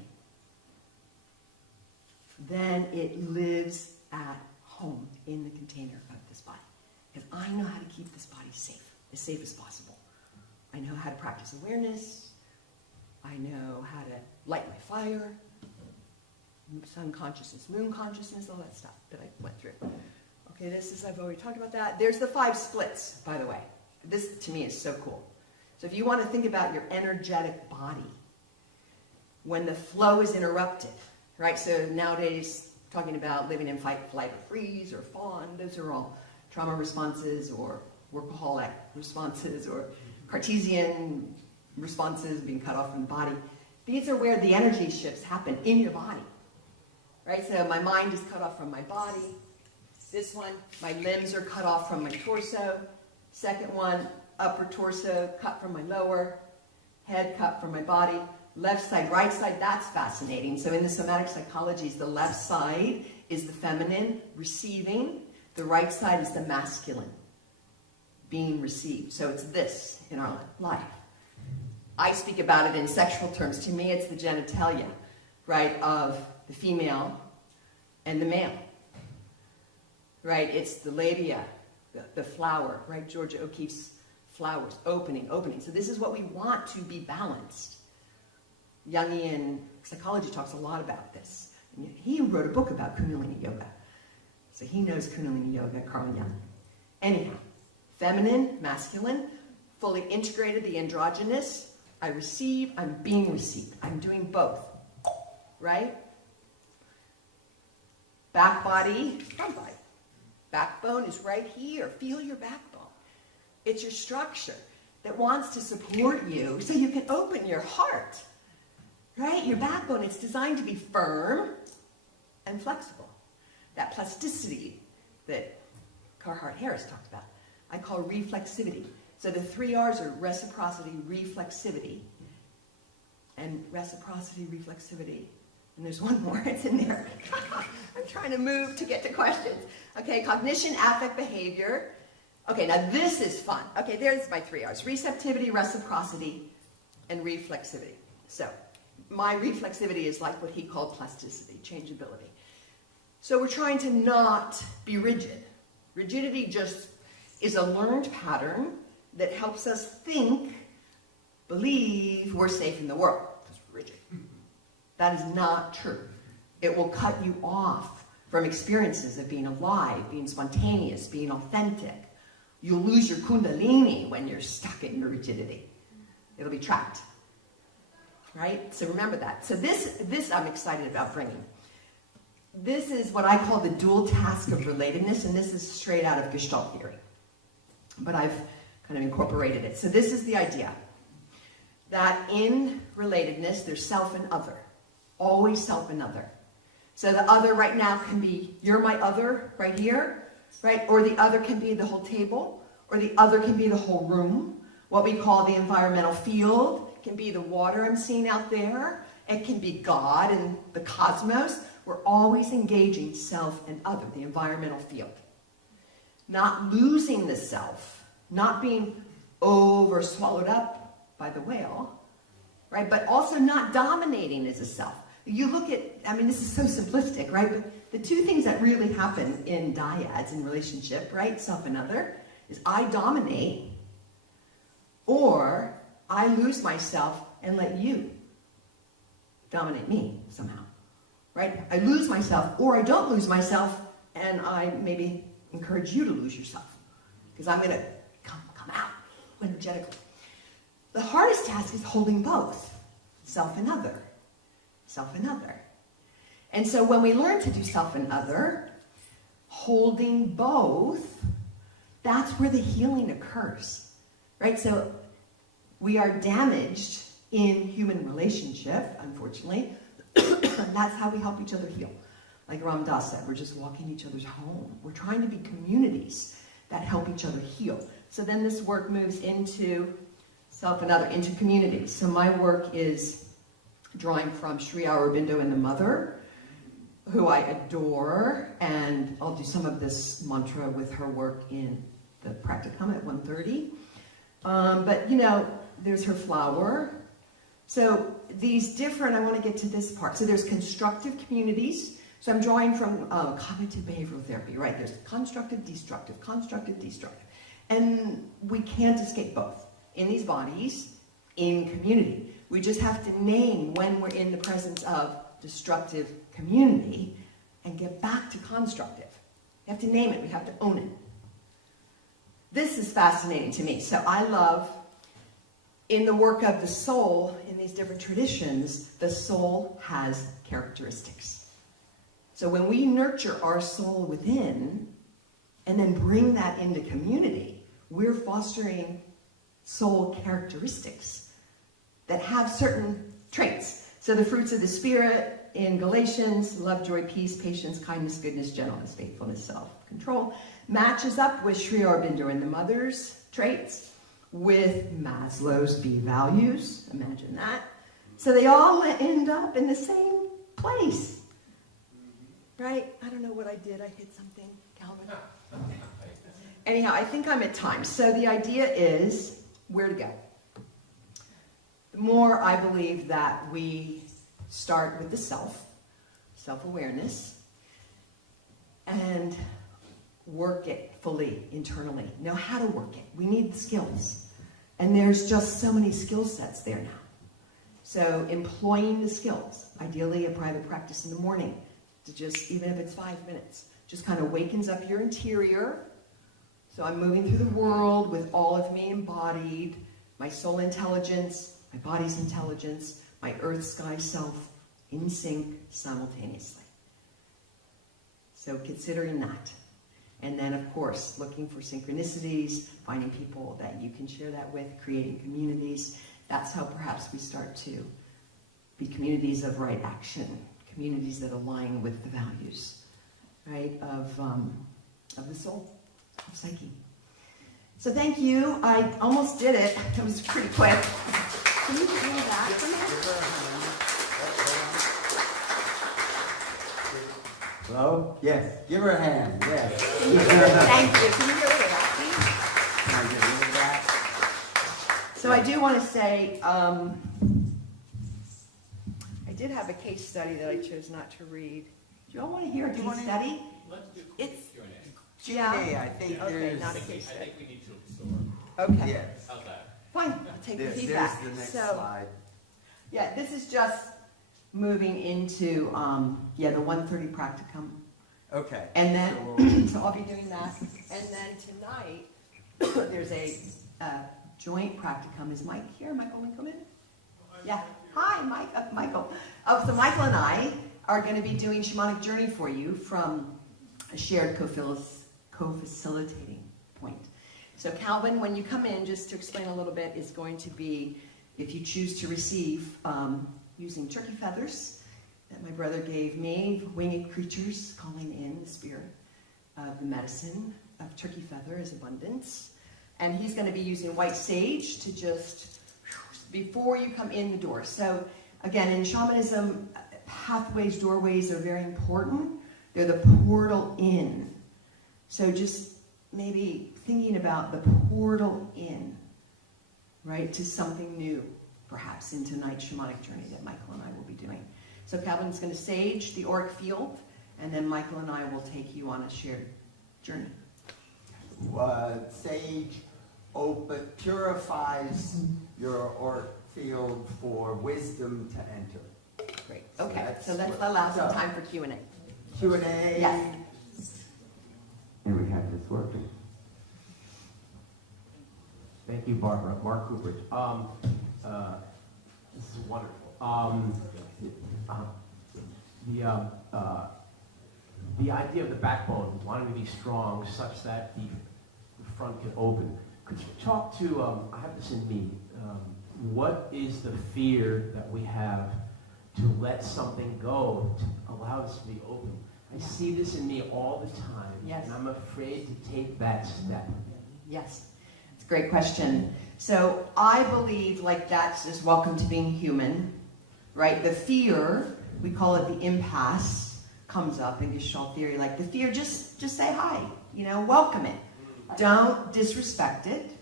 Then it lives at home in the container of this body. Because I know how to keep this body safe as possible. I know how to practice awareness. I know how to light my fire. Sun consciousness, moon consciousness, all that stuff that I went through. Okay, I've already talked about that. There's the 5 splits, by the way. This, to me, is so cool. So if you want to think about your energetic body, when the flow is interrupted, right? So nowadays, talking about living in fight, flight, or freeze, or fawn, those are all trauma responses, or workaholic responses, or Cartesian responses, being cut off from the body. These are where the energy shifts happen in your body. Right? So my mind is cut off from my body. This one, my limbs are cut off from my torso. Second one, upper torso cut from my lower. Head cut from my body. Left side, right side, that's fascinating. So in the somatic psychologies, the left side is the feminine, receiving. The right side is the masculine, being received. So it's this in our life. I speak about it in sexual terms. To me, it's the genitalia, right, of the female and the male. Right? It's the labia, the flower, right? Georgia O'Keeffe's flowers, opening. So this is what we want to be balanced. Jungian psychology talks a lot about this. And he wrote a book about Kundalini Yoga. So he knows Kundalini Yoga, Carl Jung. Anyhow, feminine, masculine, fully integrated, the androgynous. I receive, I'm being received. I'm doing both. Right? Back body, front body. Backbone is right here. Feel your backbone. It's your structure that wants to support you so you can open your heart. right? Your backbone, it's designed to be firm and flexible. That plasticity that Carhart Harris talked about, I call reflexivity. So the 3 R's are reciprocity, reflexivity, and reciprocity, reflexivity. And there's one more, it's in there. I'm trying to move to get to questions. Okay, cognition, affect, behavior. Okay, now this is fun. Okay, there's my 3 R's. Receptivity, reciprocity, and reflexivity. So my reflexivity is like what he called plasticity, changeability. So we're trying to not be rigid. Rigidity just is a learned pattern that helps us think, believe we're safe in the world, because we're rigid. That is not true. It will cut you off from experiences of being alive, being spontaneous, being authentic. You'll lose your kundalini when you're stuck in rigidity. It'll be trapped. Right? So remember that. So this I'm excited about bringing. This is what I call the dual task of relatedness, and this is straight out of Gestalt theory. But I've kind of incorporated it. So this is the idea that in relatedness, there's self and other. Always self and other. So the other right now can be, you're my other right here, right? Or the other can be the whole table, or the other can be the whole room. What we call the environmental field can be the water I'm seeing out there. It can be God and the cosmos. We're always engaging self and other, the environmental field. Not losing the self, not being over swallowed up by the whale, right? But also not dominating as a self. You look at, I mean, this is so simplistic, right? But the two things that really happen in dyads, in relationship, right? Self and other, is I dominate, or I lose myself and let you dominate me somehow, right? I lose myself, or I don't lose myself, and I maybe encourage you to lose yourself, because I'm going to come out energetically. The hardest task is holding both, self and other, self and other. And so when we learn to do self and other, holding both, that's where the healing occurs, right? So we are damaged in human relationship, unfortunately. And that's how we help each other heal. Like Ram Dass said, we're just walking each other's home. We're trying to be communities that help each other heal. So then this work moves into self and other, into communities. So my work is drawing from Sri Aurobindo and the Mother, who I adore, and I'll do some of this mantra with her work in the practicum at 1:30. But you know, there's her flower. So these different, I want to get to this part. So there's constructive communities. So I'm drawing from cognitive behavioral therapy, right? There's constructive, destructive, and we can't escape both in these bodies, in community. We just have to name when we're in the presence of destructive community and get back to constructive. We have to name it, we have to own it. This is fascinating to me. So I love, in the work of the soul, in these different traditions, the soul has characteristics. So when we nurture our soul within, and then bring that into community, we're fostering soul characteristics that have certain traits. So the fruits of the Spirit in Galatians, love, joy, peace, patience, kindness, goodness, gentleness, faithfulness, self-control, matches up with Sri Aurobindo and the Mother's traits, with Maslow's B values. Imagine that. So they all end up in the same place. Right? I don't know what I did. I hit something, Calvin. Anyhow, I think I'm at time. So the idea is where to go. The more I believe that we start with the self, self-awareness, and work it fully internally. Know how to work it. We need the skills. And there's just so many skill sets there now. So employing the skills, ideally a private practice in the morning, to just, even if it's 5 minutes, just kind of wakens up your interior. So I'm moving through the world with all of me embodied, my soul intelligence, my body's intelligence, my earth sky self in sync simultaneously. So considering that. And then, of course, looking for synchronicities, finding people that you can share that with, creating communities. That's how perhaps we start to be communities of right action, communities that align with the values, right, of the soul, of psyche. So thank you. I almost did it. It was pretty quick. Can you do that for me? Hello? Yes. Give her a hand. Yes. Thank you. Can you get rid of that, please? Can I get rid of that? So I do want to say, I did have a case study that I chose not to read. Do you all want to hear a case study? Let's do It's Q&A. yeah. I think Okay, there's... not a I case study. think we need to absorb. Okay. Yes. How's that? Fine. I'll take the There's feedback. the next So slide. yeah, this is just moving into the 1:30 practicum, Okay. and then So- so I'll be doing that, and then tonight there's a joint practicum. Is Mike here? Michael, want to come in? Yeah. Hi, Mike. Michael. So Michael and I are going to be doing shamanic journey for you from a shared co-facilitating point. So Calvin, when you come in, just to explain a little bit, is going to be, if you choose to receive, using turkey feathers that my brother gave me, winged creatures calling in the spirit of the medicine of turkey feather is abundance. And he's going to be using white sage to just, before you come in the door. So again, in shamanism, pathways, doorways are very important. They're the portal in. So just maybe thinking about the portal in, right, to something new, perhaps in tonight's shamanic journey that Michael and I will be doing. So Calvin's going to sage the auric field, and then Michael and I will take you on a shared journey. Sage purifies your auric field for wisdom to enter. Great. So Okay, that's so let's what- allow some so- time for Q&A. Q&A. Yes. And we have this working. Thank you, Barbara. Mark Cooperage. This is wonderful. The idea of the backbone, wanting to be strong such that the front can open. Could you talk to, I have this in me, what is the fear that we have to let something go, to allow us to be open? I see this in me all the time, Yes. and I'm afraid to take that step. Yes, it's a great question. So I believe like that's just welcome to being human, right? The fear, we call it the impasse, comes up in Gestalt theory. Like the fear, just say hi, welcome it. Don't disrespect it.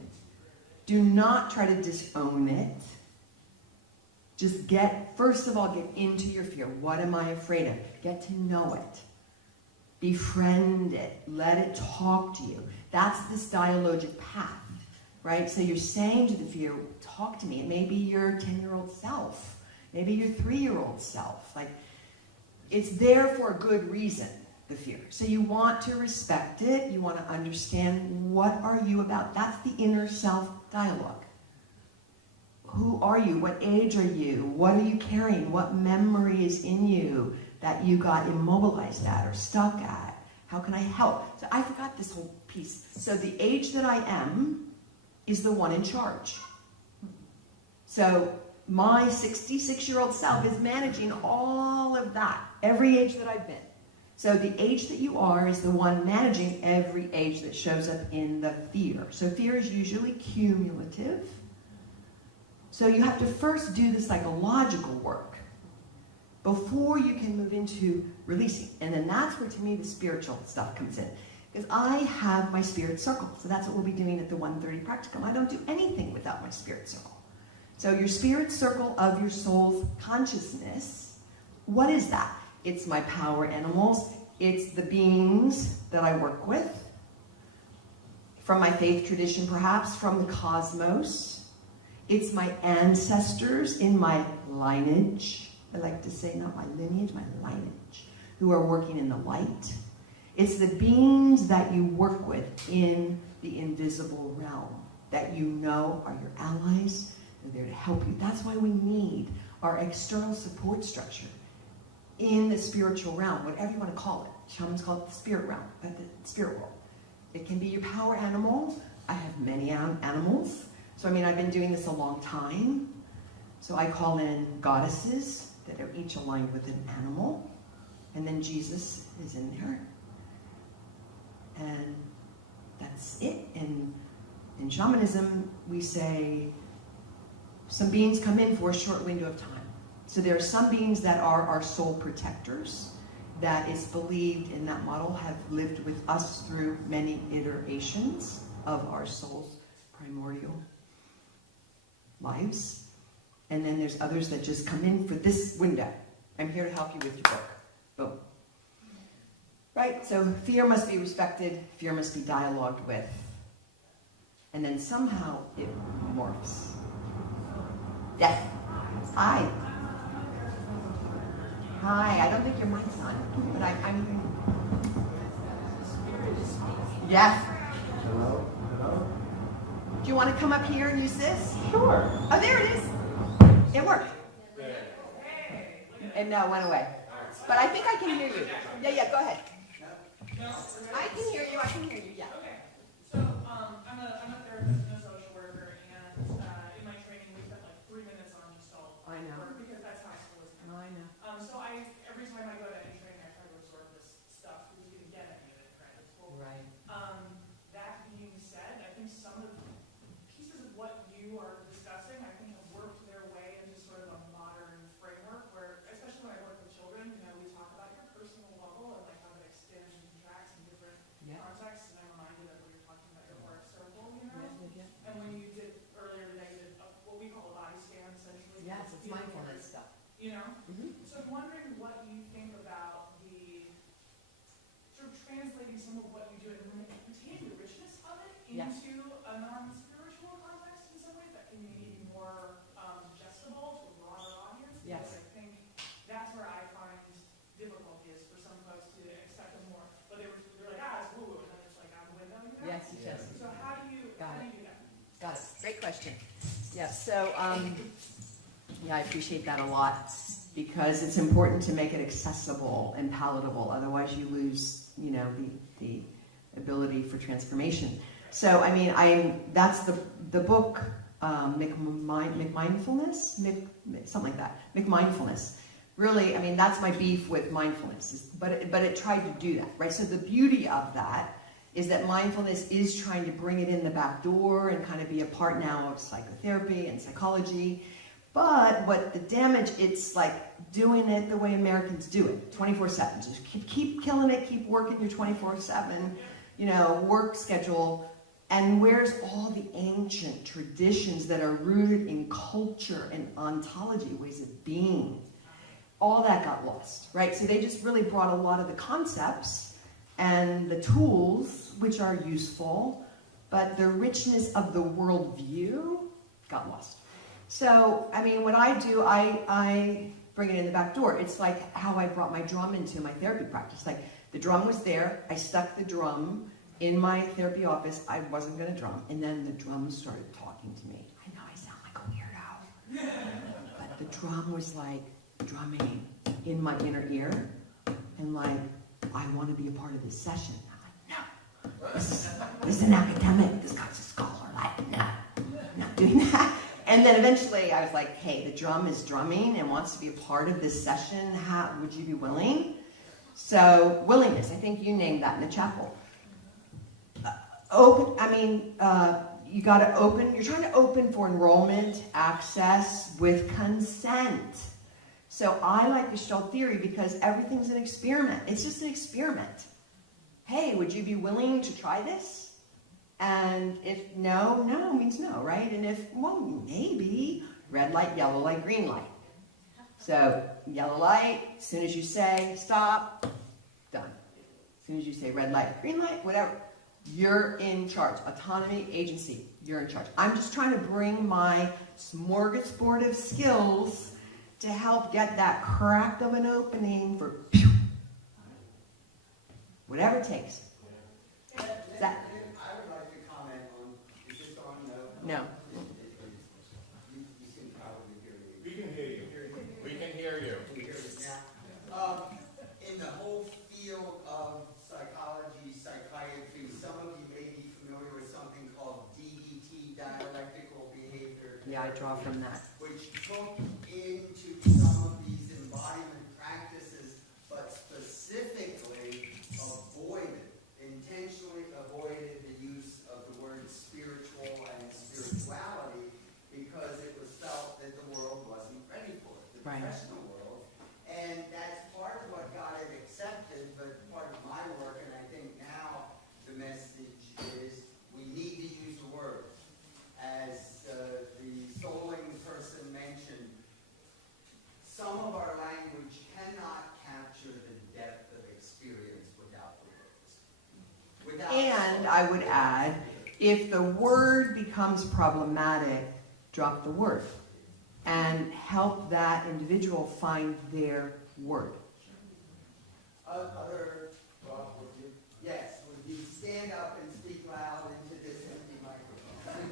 Do not try to disown it. Just first of all, get into your fear. What am I afraid of? Get to know it. Befriend it. Let it talk to you. That's this dialogic path, right? So you're saying to the fear, talk to me. It may be your 10-year-old self. Maybe your 3-year-old self. Like, it's there for a good reason, the fear. So you want to respect it. You want to understand, what are you about? That's the inner self dialogue. Who are you? What age are you? What are you carrying? What memory is in you that you got immobilized at or stuck at? How can I help? So I forgot this whole piece. So the age that I am is the one in charge. So my 66-year-old self is managing all of that, every age that I've been. So the age that you are is the one managing every age that shows up in the fear. So fear is usually cumulative. So you have to first do the psychological work before you can move into releasing. And then that's where, to me, the spiritual stuff comes in. Because I have my spirit circle. So that's what we'll be doing at the 1:30 practicum. I don't do anything without my spirit circle. So your spirit circle of your soul's consciousness, what is that? It's my power animals. It's the beings that I work with. From my faith tradition, perhaps, from the cosmos. It's my ancestors in my lineage. I like to say not my lineage, my lineage, who are working in the light. It's the beings that you work with in the invisible realm that you know are your allies. They're there to help you. That's why we need our external support structure in the spiritual realm, whatever you want to call it. Shamans call it the spirit realm, but the spirit world. It can be your power animal. I have many animals. So, I've been doing this a long time. So I call in goddesses, that are each aligned with an animal, and then Jesus is in there. And that's it. And in shamanism, we say some beings come in for a short window of time. So there are some beings that are our soul protectors, that is believed in that model have lived with us through many iterations of our soul's primordial lives. And then there's others that just come in for this window. I'm here to help you with your book. Boom. Right? So fear must be respected, fear must be dialogued with. And then somehow it morphs. Yes. Hi. Hi. I don't think your mic's on, but I'm. Yes. Hello? Hello? Do you want to come up here and use this? Sure. Oh, there it is. It worked. And no, it went away. But I think I can hear you. Yeah, go ahead. I can hear you, yeah. Okay. So, I'm a therapist and a social worker, and in my training we spent like 3 minutes on gestalt I know. work because that's how school is. I know. So every time I go to any training, I try to absorb this stuff because you can get any of it right at school. Right. That being said, I think some of the pieces of what you are discussing, I think have worked their way into sort of a modern framework where, especially when I work with children, we talk about your personal level and like how that extends and contracts in different contexts, and I'm reminded of when you're talking about your work circle, And when you did earlier today, you did what we call a body scan, essentially. Yes, it's mindfulness stuff. So I'm wondering what you think about the sort of translating some of what you do and retaining the richness of it into a non-spiritual context in some ways that can be more digestible to a broader audience. Yes. Because I think that's where I find difficulty is for some folks to accept it more. But they're like, it's woo-woo, and then it's like out the window, Yes. So how do you do that? Got it. Great question. Yeah, so, I appreciate that a lot because it's important to make it accessible and palatable. Otherwise you lose, the ability for transformation. So, that's the book, McMindfulness, something like that, McMindfulness. Really, that's my beef with mindfulness, but it tried to do that, right? So the beauty of that is that mindfulness is trying to bring it in the back door and kind of be a part now of psychotherapy and psychology. But what the damage, it's like doing it the way Americans do it, 24/7. Just keep killing it, keep working your 24/7, work schedule. And where's all the ancient traditions that are rooted in culture and ontology, ways of being? All that got lost, right? So they just really brought a lot of the concepts and the tools, which are useful, but the richness of the worldview got lost. So, what I do, I bring it in the back door. It's like how I brought my drum into my therapy practice. Like, the drum was there, I stuck the drum in my therapy office, I wasn't going to drum, and then the drum started talking to me. I know I sound like a weirdo, but the drum was like drumming in my inner ear, and like, I want to be a part of this session. I'm like, no, this is an academic, this guy's a scholar, no, I'm not doing that. And then eventually I was like, hey, the drum is drumming and wants to be a part of this session. Would you be willing? So, willingness, I think you named that in the chapel. You got to open, you're trying to open for enrollment, access with consent. So I like Gestalt theory because everything's an experiment. It's just an experiment. Hey, would you be willing to try this? And if no means no, right? And if, well, maybe, red light, yellow light, green light. So, yellow light, as soon as you say stop, done. As soon as you say red light, green light, whatever, you're in charge. Autonomy, agency, you're in charge. I'm just trying to bring my smorgasbord of skills to help get that crack of an opening for whatever it takes. That, I would like to comment on, is this on? no. You can probably hear me. We can hear you. We can hear you. Can you hear me now? In the whole field of psychology, psychiatry, some of you may be familiar with something called DBT, dialectical behavior. Yeah, I draw from that. Which took into some of these I would add, if the word becomes problematic, drop the word and help that individual find their word. Other, well, yes, would you stand up and speak loud into this empty microphone?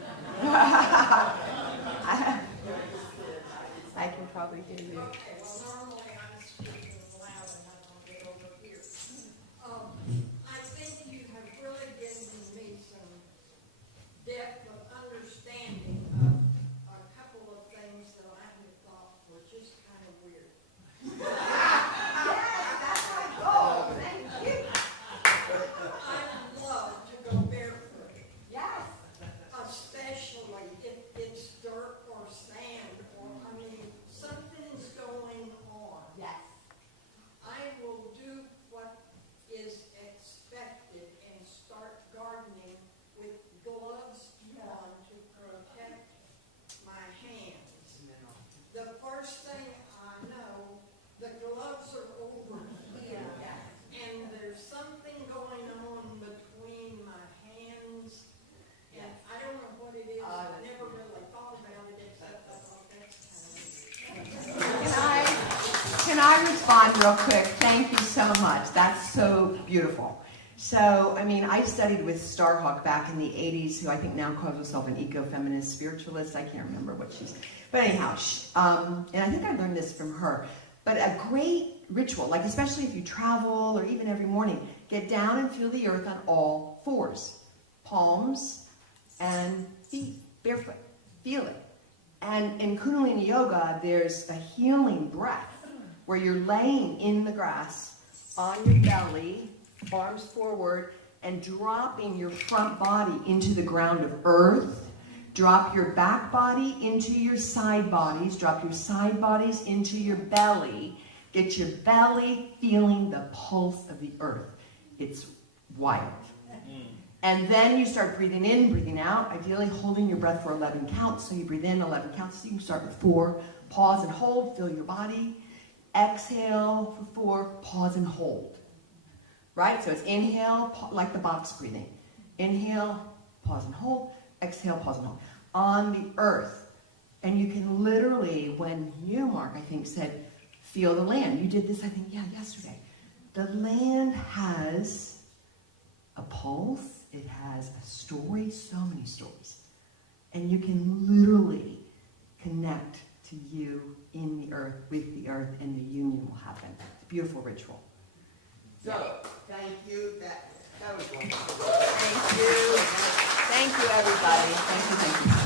I can probably hear you. Okay, well, normally I'm speaking loud and I don't get over here. I think you have really given me some depth of understanding of a couple of things that I had thought were just kind of weird. That's my goal. Thank you. I love to go barefoot, Yes. especially if it's dirt or sand or, I mean, something's going on. Yes. I will do what is expected and start gardening with gloves on to protect my hands. The first thing I know, the gloves are over here, and there's something going on between my hands, and I don't know what it is. I never really thought about it except I thought that's kind of Can I respond real quick? Thank you so much. That's so beautiful. So, I mean, I studied with Starhawk back in the 80s, who I think now calls herself an eco-feminist spiritualist. I can't remember what she's... But anyhow, and I think I learned this from her. But a great ritual, like especially if you travel or even every morning, get down and feel the earth on all fours. Palms and feet, barefoot. Feel it. And in Kundalini Yoga, there's a healing breath where you're laying in the grass on your belly, arms forward, and dropping your front body into the ground of earth. Drop your back body into your side bodies. Drop your side bodies into your belly. Get your belly feeling the pulse of the earth. It's wild. And then you start breathing in, breathing out, ideally holding your breath for 11 counts. So you breathe in 11 counts. So you can start with 4. Pause and hold. Feel your body. Exhale for 4. Pause and hold. Right? So it's inhale, like the box breathing. Inhale, pause and hold. Exhale, pause and hold. On the earth. And you can literally, when you, Mark, I think, said, feel the land. You did this, I think, yesterday. The land has a pulse. It has a story, so many stories. And you can literally connect to you in the earth, with the earth, and the union will happen. It's a beautiful ritual. So, thank you. That was wonderful. Thank you. Thank you, everybody. Thank you, thank you.